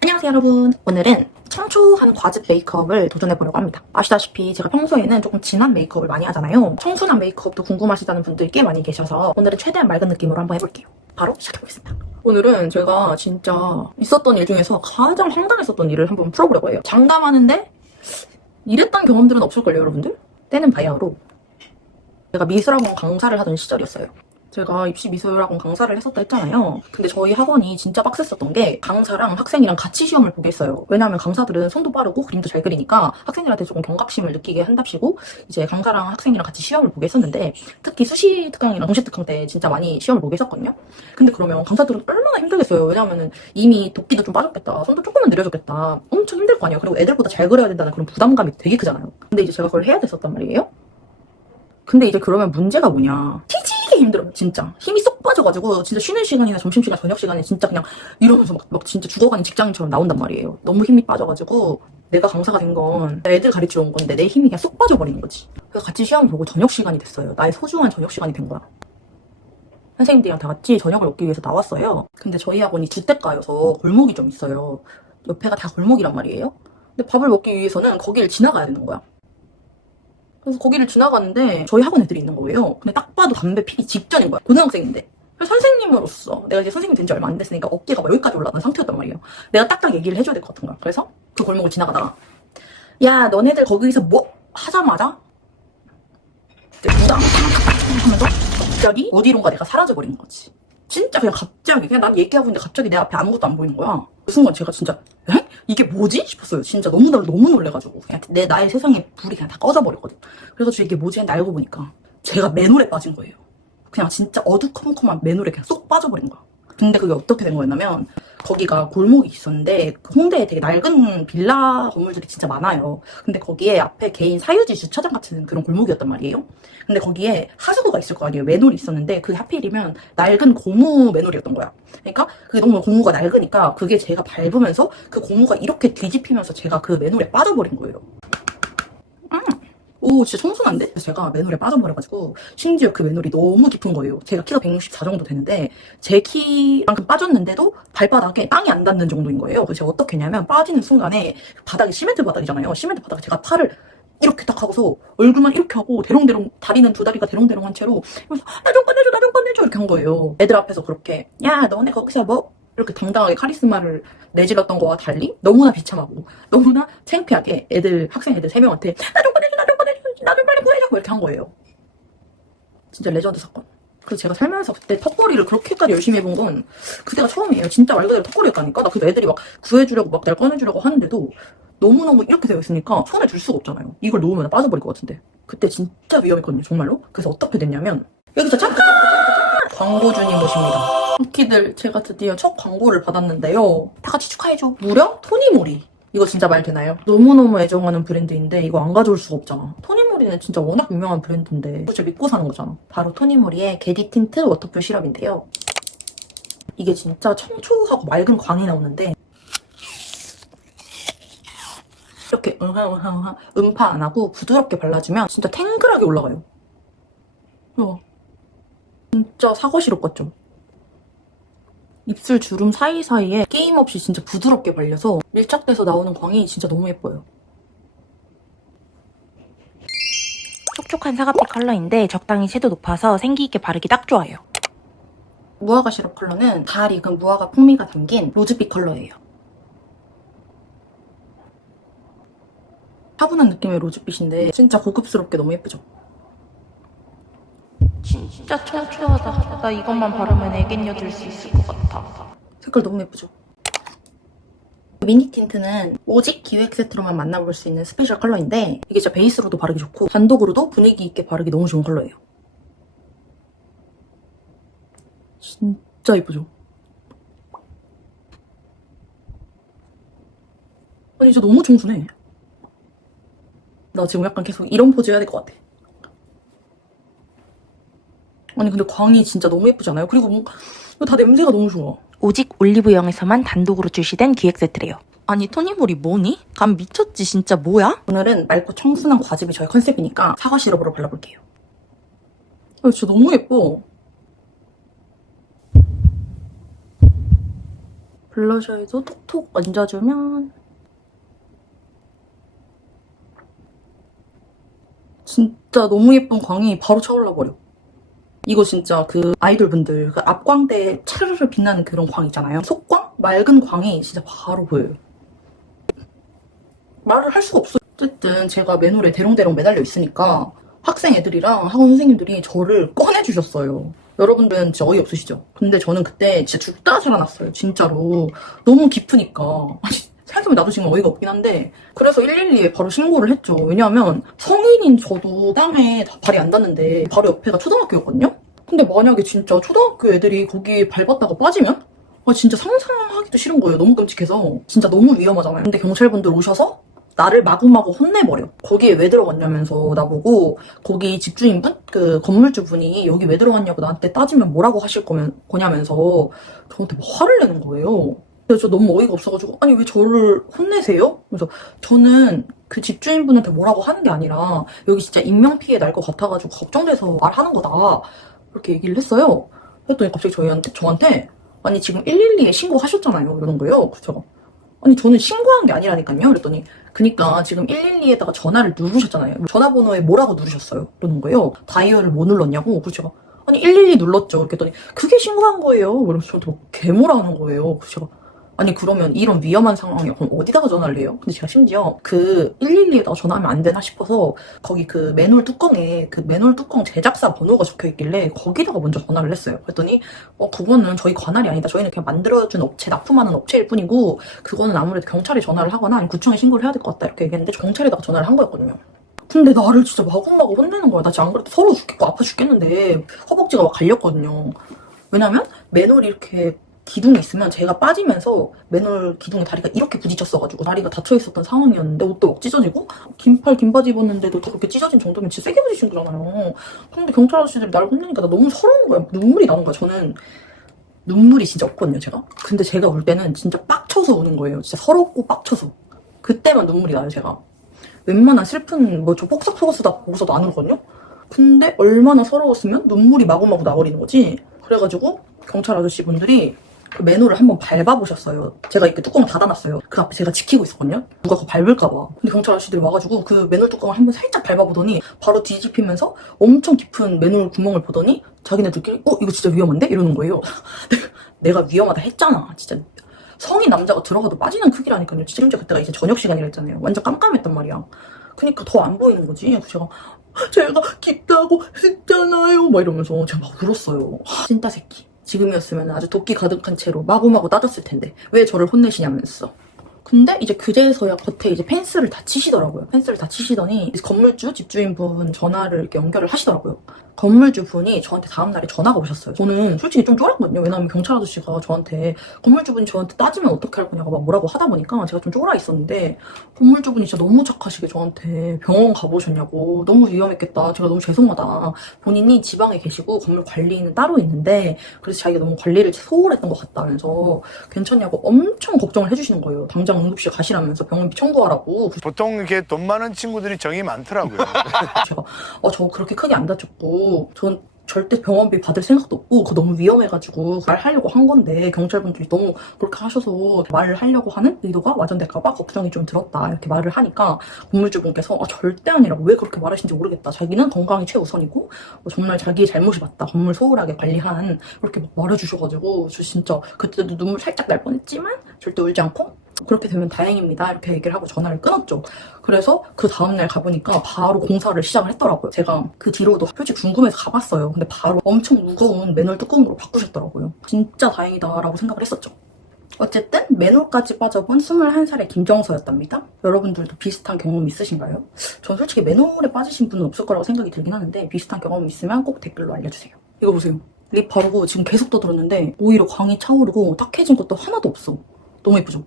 안녕하세요 여러분. 오늘은 청초한 과즙 메이크업을 도전해보려고 합니다. 아시다시피 제가 평소에는 조금 진한 메이크업을 많이 하잖아요. 청순한 메이크업도 궁금하시다는 분들이 꽤 많이 계셔서 오늘은 최대한 맑은 느낌으로 한번 해볼게요. 바로 시작해보겠습니다. 오늘은 제가 진짜 있었던 일 중에서 가장 황당했었던 일을 한번 풀어보려고 해요. 장담하는데 이랬던 경험들은 없을걸요 여러분들? 때는 바야흐로. 제가 미술학원 강사를 하던 시절이었어요 제가 입시 미술학원 강사를 했었다 했잖아요. 근데 저희 학원이 진짜 빡셌었던 게 강사랑 학생이랑 같이 시험을 보게 했어요. 왜냐하면 강사들은 손도 빠르고 그림도 잘 그리니까 학생들한테 조금 경각심을 느끼게 한답시고 이제 강사랑 학생이랑 같이 시험을 보게 했었는데 특히 수시 특강이랑 동시 특강 때 진짜 많이 시험을 보게 했었거든요. 근데 그러면 강사들은 얼마나 힘들겠어요. 왜냐하면은 이미 도끼도 좀 빠졌겠다. 손도 조금만 느려졌겠다. 엄청 힘들 거 아니에요. 그리고 애들보다 잘 그려야 된다는 그런 부담감이 되게 크잖아요. 근데 이제 제가 그걸 해야 됐었단 말이에요. 근데 이제 그러면 문제가 뭐냐. 힘들어요, 진짜. 힘이 쏙 빠져가지고, 진짜 쉬는 시간이나 점심시간, 저녁시간에 진짜 그냥 이러면서 막, 막 진짜 죽어가는 직장인처럼 나온단 말이에요. 너무 힘이 빠져가지고, 내가 강사가 된 건 애들 가르치러 온 건데 내 힘이 그냥 쏙 빠져버리는 거지. 그래서 같이 시험 보고 저녁시간이 됐어요. 나의 소중한 저녁시간이 된 거야. 선생님들이랑 다 같이 저녁을 먹기 위해서 나왔어요. 근데 저희 학원이 주택가여서 골목이 좀 있어요. 옆에가 다 골목이란 말이에요. 근데 밥을 먹기 위해서는 거기를 지나가야 되는 거야. 그래서 거기를 지나가는데 저희 학원 애들이 있는 거예요. 근데 딱 봐도 담배 피기 직전인 거야. 고등학생인데. 그래서 선생님으로서 내가 이제 선생님 된 지 얼마 안 됐으니까 어깨가 막 여기까지 올라간 상태였단 말이에요. 내가 딱딱 얘기를 해줘야 될 것 같은 거야. 그래서 그 골목을 지나가다가 야 너네들 거기서 뭐 하자마자 이제 무당 하면서 갑자기 어디론가 내가 사라져버린 거지. 진짜 그냥 갑자기 그냥 난 얘기하고 있는데 갑자기 내 앞에 아무것도 안 보이는 거야. 그 순간 제가 진짜 에? 이게 뭐지? 싶었어요. 진짜 너무 나 너무 놀래가지고 그냥 내 나의 세상에 불이 그냥 다 꺼져버렸거든. 그래서 이게 뭐지? 알고 보니까 제가 맨홀에 빠진 거예요. 그냥 진짜 어두컴컴한 맨홀에 그냥 쏙 빠져버린 거야. 근데 그게 어떻게 된 거였냐면 거기가 골목이 있었는데 그 홍대에 되게 낡은 빌라 건물들이 진짜 많아요. 근데 거기에 앞에 개인 사유지 주차장 같은 그런 골목이었단 말이에요. 근데 거기에 하수구가 있을 거 아니에요. 맨홀이 있었는데 그게 하필이면 낡은 고무 맨홀이었던 거야. 그러니까 그게 너무 고무가 낡으니까 그게 제가 밟으면서 그 고무가 이렇게 뒤집히면서 제가 그 맨홀에 빠져버린 거예요. 음. 오 진짜 청순한데? 제가 맨홀에 빠져버려가지고 심지어 그 맨홀이 너무 깊은 거예요. 제가 키가 164 정도 되는데 제 키만큼 빠졌는데도 발바닥에 땅이 안 닿는 정도인 거예요. 그래서 제가 어떻게 했냐면 빠지는 순간에 바닥이 시멘트 바닥이잖아요. 시멘트 바닥에 제가 팔을 이렇게 딱 하고서 얼굴만 이렇게 하고 대롱대롱 다리는 두 다리가 대롱대롱 한 채로 나 좀 꺼내줘 나 좀 꺼내줘 이렇게 한 거예요. 애들 앞에서 그렇게 야 너네 거기서 뭐 이렇게 당당하게 카리스마를 내질렀던 거와 달리 너무나 비참하고 너무나 창피하게 애들 학생 애들 세 명한테 나 좀 꺼내줘 구해줘 이렇게 한 거예요. 진짜 레전드 사건. 그래서 제가 살면서 그때 턱걸이를 그렇게까지 열심히 해본 건 그때가 처음이에요. 진짜 말 그대로 턱걸이였다니까. 나 그래서 애들이 막 구해주려고 막 날 꺼내주려고 하는데도 너무너무 이렇게 되어 있으니까 손에 줄 수가 없잖아요. 이걸 놓으면 나 빠져버릴 것 같은데. 그때 진짜 위험했거든요, 정말로. 그래서 어떻게 됐냐면 여기서 잠깐 광고주님 모십니다. 쿠키들 제가 드디어 첫 광고를 받았는데요. 다 같이 축하해줘. 무려 토니모리. 이거 진짜 말 되나요? 너무너무 애정하는 브랜드인데 이거 안 가져올 수가 없잖아. 토니 모리는 진짜 워낙 유명한 브랜드인데 진짜 믿고 사는 거잖아. 바로 토니모리의 게디 틴트 워터풀 시럽인데요. 이게 진짜 청초하고 맑은 광이 나오는데 이렇게 응하응하 음파 안 하고 부드럽게 발라주면 진짜 탱글하게 올라가요. 어. 진짜 사과 시럽 같죠? 입술 주름 사이사이에 게임 없이 진짜 부드럽게 발려서 밀착돼서 나오는 광이 진짜 너무 예뻐요. 촉촉한 사과빛 컬러인데 적당히 채도 높아서 생기 있게 바르기 딱 좋아요. 무화과 시럽 컬러는 달 익은 무화과 풍미가 담긴 로즈빛 컬러예요. 차분한 느낌의 로즈빛인데 진짜 고급스럽게 너무 예쁘죠? 진짜 청초하다. 나 이것만 바르면 애견녀 될 수 있을 것 같아. 색깔 너무 예쁘죠? 미니 틴트는 오직 기획 세트로만 만나볼 수 있는 스페셜 컬러인데 이게 진짜 베이스로도 바르기 좋고 단독으로도 분위기 있게 바르기 너무 좋은 컬러예요. 진짜 예쁘죠? 아니 진짜 너무 청순해. 나 지금 약간 계속 이런 포즈 해야 될 것 같아. 아니 근데 광이 진짜 너무 예쁘지 않아요? 그리고 뭔가 다 냄새가 너무 좋아. 오직 올리브영에서만 단독으로 출시된 기획 세트래요. 아니 토니몰이 뭐니? 감 미쳤지 진짜 뭐야? 오늘은 맑고 청순한 과즙이 저희 컨셉이니까 사과 시럽으로 발라볼게요. 야, 진짜 너무 예뻐. 블러셔에도 톡톡 얹어주면 진짜 너무 예쁜 광이 바로 차올라 버려. 이거 진짜 그 아이돌 분들 그 앞광대에 차르르 빛나는 그런 광 있잖아요. 속광? 맑은 광이 진짜 바로 보여요. 말을 할 수가 없어요. 어쨌든 제가 맨홀에 대롱대롱 매달려 있으니까 학생 애들이랑 학원 선생님들이 저를 꺼내주셨어요. 여러분들은 진짜 어이없으시죠? 근데 저는 그때 진짜 죽다 살아났어요. 진짜로. 너무 깊으니까. 생각해보면 나도 지금 어이가 없긴 한데 그래서 112에 바로 신고를 했죠. 왜냐하면 성인인 저도 땀에 다 발이 안 닿는데 바로 옆에가 초등학교였거든요? 근데 만약에 진짜 초등학교 애들이 거기에 밟았다가 빠지면? 아 진짜 상상하기도 싫은 거예요. 너무 끔찍해서. 진짜 너무 위험하잖아요. 근데 경찰분들 오셔서 나를 마구마구 혼내버려. 거기에 왜 들어갔냐면서 나보고 거기 집주인분? 그 건물주분이 여기 왜 들어갔냐고 나한테 따지면 뭐라고 하실 거면, 거냐면서 저한테 막 화를 내는 거예요. 그래서 저 너무 어이가 없어가지고 아니 왜 저를 혼내세요? 그래서 저는 그 집주인분한테 뭐라고 하는 게 아니라 여기 진짜 인명피해 날 것 같아가지고 걱정돼서 말하는 거다 그렇게 얘기를 했어요. 그랬더니 갑자기 저희한테 저한테 아니 지금 112에 신고하셨잖아요 그러는 거예요. 제가 아니 저는 신고한 게 아니라니까요. 그랬더니 그니까 지금 112에다가 전화를 누르셨잖아요. 전화번호에 뭐라고 누르셨어요? 그러는 거예요. 다이얼을 뭐 눌렀냐고. 제가 아니 112 눌렀죠. 그랬더니 그게 신고한 거예요. 그래서 막 개모라는 거예요. 그래서 아니 그러면 이런 위험한 상황에 그럼 어디다가 전화를 해요? 근데 제가 심지어 그 112에다가 전화하면 안 되나 싶어서 거기 그 맨홀 뚜껑에 그 맨홀 뚜껑 제작사 번호가 적혀 있길래 거기다가 먼저 전화를 했어요. 그랬더니 어 그거는 저희 관할이 아니다. 저희는 그냥 만들어준 업체 납품하는 업체일 뿐이고 그거는 아무래도 경찰에 전화를 하거나 아니면 구청에 신고를 해야 될 것 같다 이렇게 얘기했는데 경찰에다가 전화를 한 거였거든요. 근데 나를 진짜 마구마구 혼내는 거야. 나 진짜 안 그래도 서러워 죽겠고 아파 죽겠는데 허벅지가 막 갈렸거든요. 왜냐면 맨홀이 이렇게 기둥이 있으면 제가 빠지면서 맨홀 기둥에 다리가 이렇게 부딪혔어가지고 다리가 닫혀 있었던 상황이었는데 옷도 막 찢어지고 긴팔 긴 바지 입었는데도 그렇게 찢어진 정도면 진짜 세게 부딪힌 거잖아요. 근데 경찰 아저씨들이 나를 혼내니까 나 너무 서러운 거야. 눈물이 나온 거야. 저는 눈물이 진짜 없거든요, 제가. 근데 제가 울 때는 진짜 빡쳐서 우는 거예요. 진짜 서럽고 빡쳐서. 그때만 눈물이 나요, 제가. 웬만한 슬픈 뭐 저 폭삭 속았수다 보고서도 안 울거든요. 근데 얼마나 서러웠으면 눈물이 마구마구 나버리는 거지. 그래가지고 경찰 아저씨 분들이 그 맨홀을 한번 밟아보셨어요. 제가 이렇게 뚜껑을 닫아놨어요. 그 앞에 제가 지키고 있었거든요. 누가 그거 밟을까봐. 근데 경찰 아저씨들이 와가지고 그 맨홀 뚜껑을 한번 살짝 밟아보더니 바로 뒤집히면서 엄청 깊은 맨홀 구멍을 보더니 자기네들끼리 어 이거 진짜 위험한데 이러는 거예요. 내가 위험하다 했잖아. 진짜 성인 남자가 들어가도 빠지는 크기라니까요. 심지어 그때가 이제 저녁 시간이라 했잖아요. 완전 깜깜했단 말이야. 그니까 더 안 보이는 거지. 제가 제가 깊다고 했잖아요. 막 이러면서 제가 막 울었어요. 하, 찐따 새끼. 지금이었으면 아주 도끼 가득한 채로 마구마구 따졌을 텐데 왜 저를 혼내시냐면서. 근데 이제 그제서야 겉에 이제 펜스를 다 치시더라고요. 펜스를 다 치시더니 건물주 집주인분 전화를 이렇게 연결을 하시더라고요. 건물주 분이 저한테 다음날에 전화가 오셨어요. 저는 솔직히 좀 쫄았거든요. 왜냐하면 경찰 아저씨가 저한테 건물주 분이 저한테 따지면 어떻게 할 거냐고 막 뭐라고 하다 보니까 제가 좀 쫄아 있었는데 건물주 분이 진짜 너무 착하시게 저한테 병원 가보셨냐고 너무 위험했겠다. 제가 너무 죄송하다. 본인이 지방에 계시고 건물 관리는 따로 있는데 그래서 자기가 너무 관리를 소홀했던 것 같다면서 괜찮냐고 엄청 걱정을 해주시는 거예요. 당장 응급실 가시라면서 병원비 청구하라고. 보통 이렇게 돈 많은 친구들이 정이 많더라고요. 제가 어, 저 그렇게 크게 안 다쳤고 전 절대 병원비 받을 생각도 없고 그거 너무 위험해가지고 말하려고 한 건데 경찰분들이 너무 그렇게 하셔서 말을 하려고 하는 의도가 와전될까봐 걱정이 좀 들었다 이렇게 말을 하니까 건물주분께서 아, 절대 아니라고 왜 그렇게 말하신지 모르겠다. 자기는 건강이 최우선이고 어, 정말 자기의 잘못이 맞다. 건물 소홀하게 관리한 그렇게 막 말해주셔가지고 저 진짜 그때도 눈물 살짝 날 뻔했지만 절대 울지 않고 그렇게 되면 다행입니다. 이렇게 얘기를 하고 전화를 끊었죠. 그래서 그 다음날 가보니까 바로 공사를 시작을 했더라고요. 제가 그 뒤로도 솔직히 궁금해서 가봤어요. 근데 바로 엄청 무거운 맨홀 뚜껑으로 바꾸셨더라고요. 진짜 다행이다라고 생각을 했었죠. 어쨌든 맨홀까지 빠져본 21살의 김정서였답니다. 여러분들도 비슷한 경험 있으신가요? 전 솔직히 맨홀에 빠지신 분은 없을 거라고 생각이 들긴 하는데 비슷한 경험 있으면 꼭 댓글로 알려주세요. 이거 보세요. 립 바르고 지금 계속 떠들었는데 오히려 광이 차오르고 탁해진 것도 하나도 없어. 너무 예쁘죠?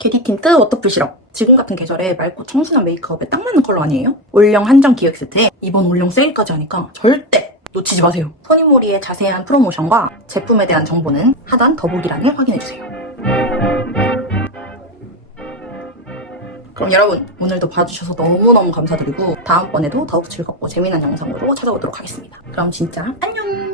게디 틴트 워터풀 시럽. 지금 같은 계절에 맑고 청순한 메이크업에 딱 맞는 컬러 아니에요? 올영 한정 기획 세트에 이번 올영 세일까지 하니까 절대 놓치지 마세요. 소니모리의 자세한 프로모션과 제품에 대한 정보는 하단 더보기란을 확인해주세요. 그럼 여러분 오늘도 봐주셔서 너무너무 감사드리고 다음번에도 더욱 즐겁고 재미난 영상으로 찾아오도록 하겠습니다. 그럼 진짜 안녕!